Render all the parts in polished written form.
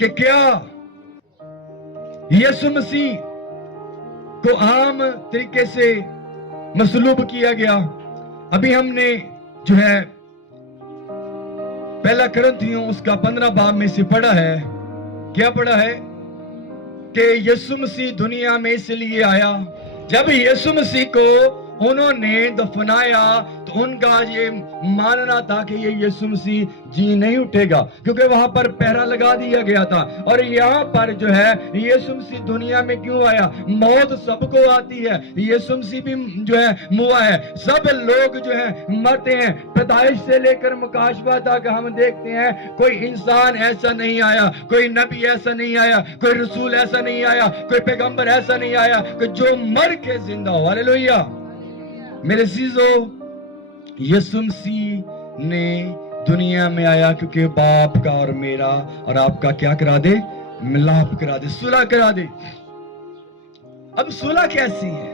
کہ کیا یسوع مسیح کو عام طریقے سے مصلوب کیا گیا. ابھی ہم نے جو ہے پہلا کرنتھیوں اس کا 15 باب میں سے پڑھا ہے. کیا پڑھا ہے؟ کہ یسوع مسیح دنیا میں اس لیے آیا. جب یسوع مسیح کو انہوں نے دفنایا تو ان کا یہ ماننا تھا کہ یہ یسوع مسیح جی نہیں اٹھے گا، کیونکہ وہاں پر پہرا لگا دیا گیا تھا. اور یہاں پر جو ہے یسوع مسیح دنیا میں کیوں آیا؟ موت سب کو آتی ہے، یسوع مسیح بھی جو ہے ہوا ہے. سب لوگ جو ہے مرتے ہیں. پیدائش سے لے کر مکاشفہ تک ہم دیکھتے ہیں کوئی انسان ایسا نہیں آیا، کوئی نبی ایسا نہیں آیا، کوئی رسول ایسا نہیں آیا، کوئی پیغمبر ایسا نہیں آیا کہ جو مر کے زندہ ہو. ہاللیلویہ. میرے عزیزو، یسوع مسیح نے دنیا میں آیا کیونکہ باپ کا اور میرا اور آپ کا کیا کرا دے؟ ملاپ کرا دے، صلح کرا دے. اب صلح کیسی ہے؟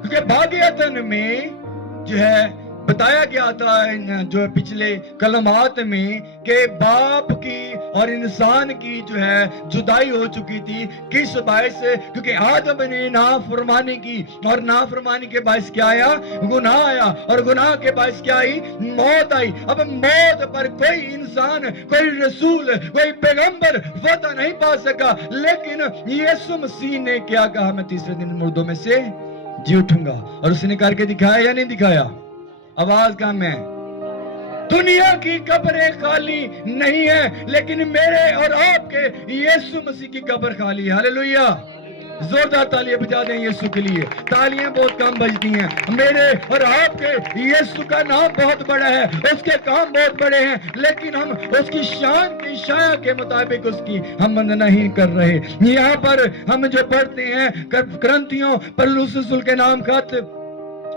کیونکہ باغ عدن میں جو ہے بتایا گیا تھا جو پچھلے کلمات میں کہ باپ کی اور انسان کی جو ہے جدائی ہو چکی تھی. کس باعث سے؟ کیونکہ آدم نے نافرمانی کی اور نافرمانی کے باعث کیا آیا؟ گناہ آیا. اور گناہ کے باعث کیا آئی؟ موت آئی. اب موت پر کوئی انسان، کوئی رسول، کوئی پیغمبر فتح نہیں پا سکا. لیکن یسوع مسیح نے کیا کہا؟ میں تیسرے دن مردوں میں سے جی اٹھوں گا. اور اس نے کر کے دکھایا یا نہیں دکھایا؟ آواز کم ہے. دنیا کی قبریں خالی نہیں ہیں، لیکن میرے اور آپ کے یسوع مسیح کی قبر خالی ہے. ہاللیلویہ. زوردار تالیاں بجا دیں یسوع کے لیے. تالیاں بہت کم بجتی ہیں. میرے اور آپ کے یسوع کا نام بہت بڑا ہے، اس کے کام بہت بڑے ہیں، لیکن ہم اس کی شان کی شاع کے مطابق اس کی ہم نہیں کر رہے. یہاں پر ہم جو پڑھتے ہیں کرنتھیوں پولس رسول کے نام خط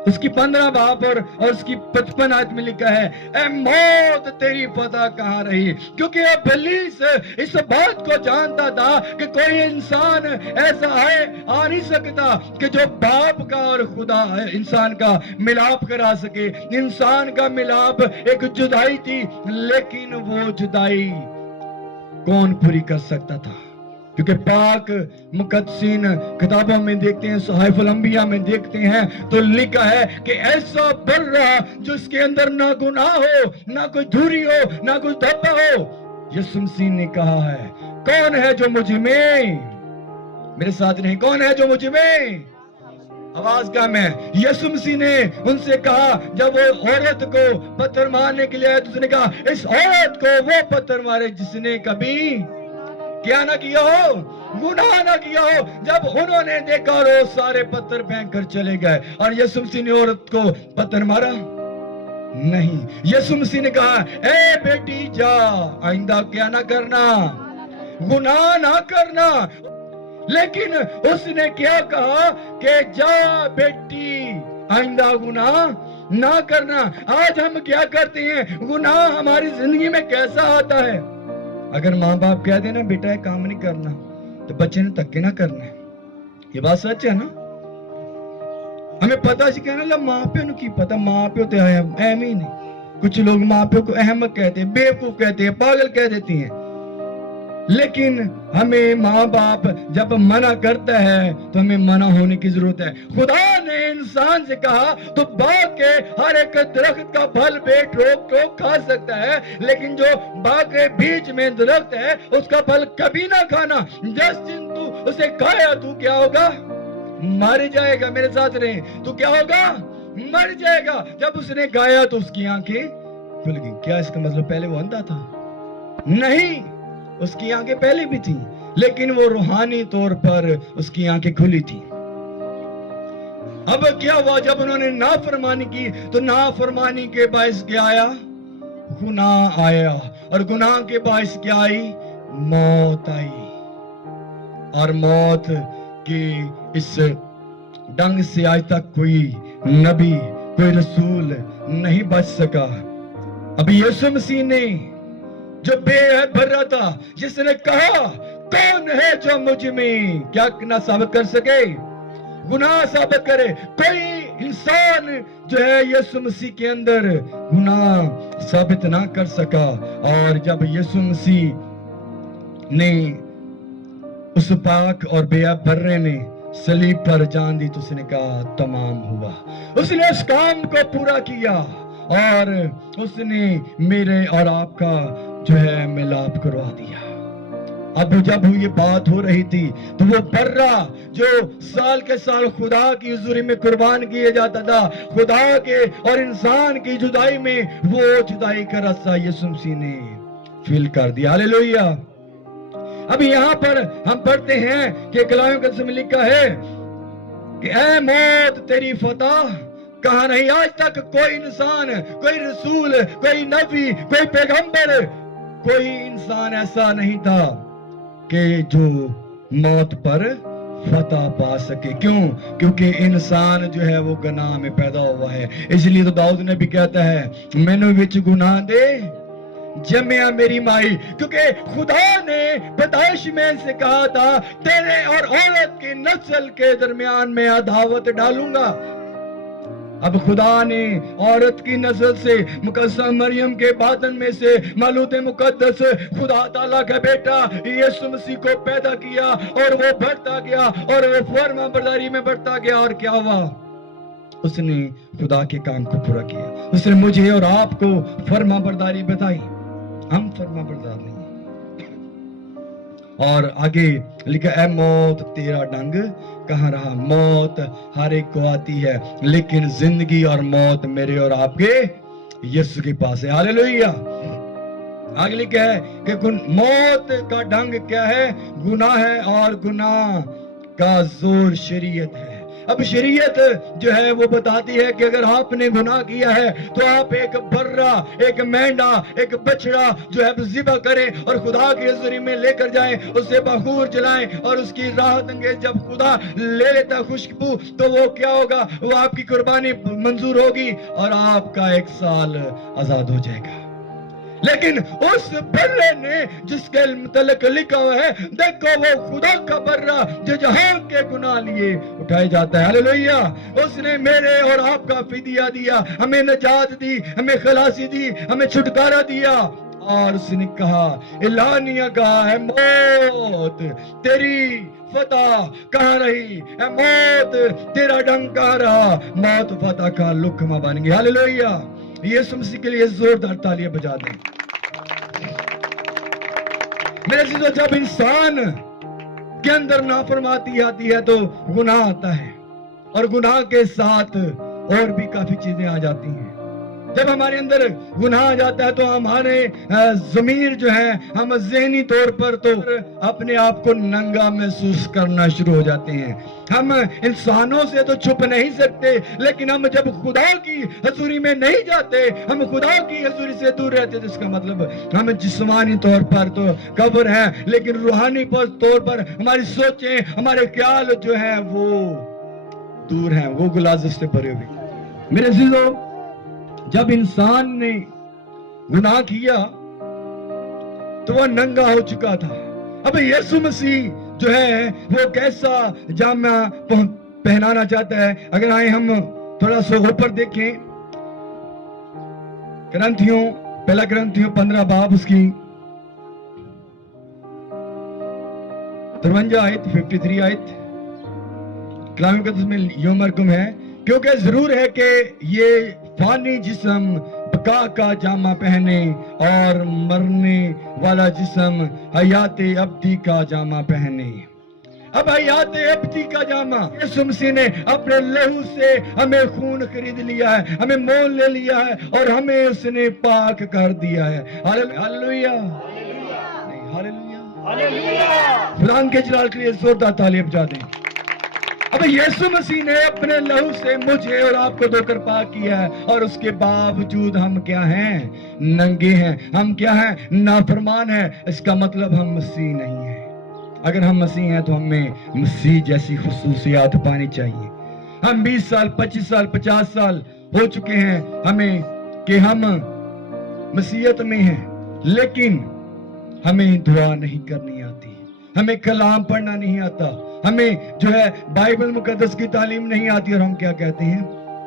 اس کی 15 باب اور اس کی 55 آیت میں لکھا ہے، اے موت تیری فتح کہاں رہی؟ کیونکہ ابلیس اس بات کو جانتا تھا کہ کوئی انسان ایسا آ نہیں سکتا کہ جو باپ کا اور خدا انسان کا ملاپ کرا سکے. انسان کا ملاپ ایک جدائی تھی، لیکن وہ جدائی کون پوری کر سکتا تھا؟ کیونکہ پاک مقدسین کتابوں میں دیکھتے ہیں، صحائف الانبیاء میں دیکھتے ہیں تو لکھا ہے کہ ایسا بر رہا جو اس کے اندر نہ گناہ ہو، نہ کوئی دھوری ہو، نہ کوئی دھبا ہو. یسوع مسیح نے کہا ہے، کون ہے جو مجھ میں؟ میرے ساتھ نہیں، کون ہے جو مجھ میں؟ آواز کم ہے. یسوع مسیح نے ان سے کہا، جب وہ عورت کو پتھر مارنے کے لیے آئے تو اس نے کہا اس عورت کو وہ پتھر مارے جس نے کبھی کیا نہ کیا ہو، گناہ نہ کیا ہو. جب انہوں نے دیکھا اور وہ سارے پتھر پھینک کر چلے گئے. اور یسوع مسیح نے عورت کو پتھر مارا نہیں. یسوع مسیح نے کہا اے بیٹی جا، آئندہ کیا نہ کرنا، گناہ نہ کرنا. لیکن اس نے کیا کہا کہ جا بیٹی، آئندہ گناہ نہ کرنا. آج ہم کیا کرتے ہیں؟ گناہ ہماری زندگی میں کیسا آتا ہے؟ اگر ماں باپ کہہ دینا بیٹا یہ کام نہیں کرنا تو بچے نے تکے نہ کرنا ہے. یہ بات سچ ہے نا؟ ہمیں پتا سی کہنا لگا ماں پیو نو کی پتا، ماں پیو تے اہم ہی نہیں. کچھ لوگ ماں پیو کو احمق کہتے ہیں، بیوقوف کہتے ہیں، پاگل کہہ دیتی ہیں. لیکن ہمیں ماں باپ جب منع کرتا ہے تو ہمیں منع ہونے کی ضرورت ہے. خدا نے انسان سے کہا تو باغ کے ہر ایک درخت کا پھل بیٹ روک ٹوک کھا سکتا ہے، لیکن جو باغ کے بیچ میں درخت ہے اس کا پھل کبھی نہ کھانا. جس دن تو اسے کھایا تو کیا ہوگا؟ مر جائے گا. میرے ساتھ رہیں. تو کیا ہوگا؟ مر جائے گا. جب اس نے کھایا تو اس کی آنکھیں کھل گئی. کیا اس کا مطلب پہلے وہ اندھا تھا؟ نہیں، اس کی آنکھیں پہلے بھی تھیں، لیکن وہ روحانی طور پر اس کی آنکھیں کھلی تھی. اب کیا ہوا؟ جب انہوں نے نافرمانی کی تو نافرمانی کے باعث کیا آیا؟ گناہ آیا. اور گناہ کے باعث کیا آئی؟ موت آئی. اور موت کی اس ڈنگ سے آج تک کوئی نبی، کوئی رسول نہیں بچ سکا. اب یسوع مسیح نے جو بے عیب بھرا تھا، جس نے کہا کون ہے جو مجھ میں کیا نہ ثابت کر سکے؟ گناہ ثابت کرے. کوئی انسان جو ہے یسوع مسیح کے اندر گناہ ثابت نہ کر سکا. اور جب یسوع مسیح نے اس پاک اور بیاب برے نے صلیب پر جان دی تو اس نے کہا تمام ہوا. اس نے اس کام کو پورا کیا اور اس نے میرے اور آپ کا جو ہے ملاپ کروا دیا. اب جب یہ بات ہو رہی تھی تو وہ برہ جو سال کے سال خدا کی حضوری میں قربان کیے جاتا تھا، خدا کے اور انسان کی جدائی میں وہ جدائی کا رسہ یسوع مسیح نے فیل کر دیا. ہاللیلویہ. اب یہاں پر ہم پڑھتے ہیں کہ کلام مقدس میں لکھا ہے کہ اے موت تیری فتح کہاں رہی. آج تک کوئی انسان، کوئی رسول، کوئی نبی، کوئی پیغمبر، کوئی انسان ایسا نہیں تھا کہ جو موت پر فتح پا سکے. کیوں؟ کیونکہ انسان جو ہے وہ گناہ میں پیدا ہوا ہے. اس لیے تو داؤد نے بھی کہتا ہے مینوں وچ گناہ دے جمیا میری مائی. کیونکہ خدا نے پیدائش میں سے کہا تھا تیرے اور عورت کی نسل کے درمیان میں عداوت ڈالوں گا. اب خدا نے عورت کی نسل سے مقدسہ مریم کے باطن میں سے مولود مقدس خدا تعالیٰ کا بیٹا یسوع مسیح کو پیدا کیا اور وہ بڑھتا گیا اور وہ فرما برداری میں بڑھتا گیا. اور کیا ہوا؟ اس نے خدا کے کام کو پورا کیا. اس نے مجھے اور آپ کو فرما برداری بتائی. ہم فرما بردار نہیں. اور آگے لکھا اے موت تیرا ڈنگ کہاں رہا. موت ہر ایک کو آتی ہے لیکن زندگی اور موت میرے اور آپ کے یسوع کے پاس ہے. ہاللیلویہ. آگے لکھا ہے کہ موت کا ڈنگ کیا ہے؟ گناہ ہے اور گناہ کا زور شریعت ہے. اب شریعت جو ہے وہ بتاتی ہے کہ اگر آپ نے گناہ کیا ہے تو آپ ایک برہ، ایک مینڈا، ایک بچڑا جو ہے ذبح کریں اور خدا کی حضوری میں لے کر جائیں، اسے بخور جلائیں اور اس کی راحت انگیز جب خدا لے لیتا خوشبو تو وہ کیا ہوگا؟ وہ آپ کی قربانی منظور ہوگی اور آپ کا 1 سال آزاد ہو جائے گا. لیکن اس برے نے جس کے متعلق لکھا ہوا ہے دیکھو وہ خدا کا برہ جو جہاں کے گناہ لیے اٹھائے جاتا ہے. ہاللیلویہ. اس نے میرے اور آپ کا فدیہ دیا، ہمیں نجات دی، ہمیں خلاصی دی، ہمیں چھٹکارا دیا. اور اس نے کہا اعلانیہ کہا ہے موت تیری فتح کہاں رہی، اے موت تیرا ڈنگ کہاں رہا. موت فتح کا لقمہ بن گئی. ہاللیلویہ. یسوع مسیح کے لیے زوردار تالیاں بجا دیں. میرے عزیزو جب انسان کے اندر نافرمانی آتی ہے تو گناہ آتا ہے اور گناہ کے ساتھ اور بھی کافی چیزیں آ جاتی ہیں. جب ہمارے اندر گناہ آ جاتا ہے تو ہمارے ضمیر جو ہے ہم ذہنی طور پر تو اپنے آپ کو ننگا محسوس کرنا شروع ہو جاتے ہیں. ہم انسانوں سے تو چھپ نہیں سکتے لیکن ہم جب خدا کی حضوری میں نہیں جاتے، ہم خدا کی حضوری سے دور رہتے تو اس کا مطلب ہم جسمانی طور پر تو قبر ہیں لیکن روحانی طور پر ہماری سوچیں، ہمارے خیال جو ہیں وہ دور ہیں، وہ غلاظت سے بھرے ہوئے. میرے عزیزو جب انسان نے گناہ کیا تو وہ ننگا ہو چکا تھا. اب یسوع مسیح جو ہے وہ کیسا جامہ پہنانا چاہتا ہے. اگر آئیں ہم تھوڑا سا اوپر دیکھیں پہلا کرنتھیوں 15 باب اس کی 53 آیت 53 آیت کلام مقدس میں یوں مرکم ہے کیونکہ ضرور ہے کہ یہ فانی جسم بقا کا جامہ پہنے اور مرنے والا جسم حیات ابدی کا جامہ پہنے. اب حیات ابدی کا جامہ یسوع مسیح نے اپنے لہو سے ہمیں خون خرید لیا ہے، ہمیں مول لے لیا ہے اور ہمیں اس نے پاک کر دیا ہے. ہاللیلویہ. ہاللیلویہ. خدا کے جلال کے لیے زوردار تالیاں بجا دیں. اب یسوع مسیح نے اپنے لہو سے مجھے اور آپ کو دھو کر پاک کیا ہے اور اس کے باوجود ہم کیا ہیں؟ ننگے ہیں. ہم کیا ہیں؟ نافرمان ہیں. اس کا مطلب ہم مسیح نہیں ہیں. اگر ہم مسیح ہیں تو ہمیں مسیح جیسی خصوصیات پانی چاہیے. ہم 20 سال 25 سال 50 سال ہو چکے ہیں ہمیں کہ ہم مسیحیت میں ہیں لیکن ہمیں دعا نہیں کرنی آتی، ہمیں کلام پڑھنا نہیں آتا، ہمیں جو ہے بائبل مقدس کی تعلیم نہیں آتی اور ہم کیا کہتے ہیں؟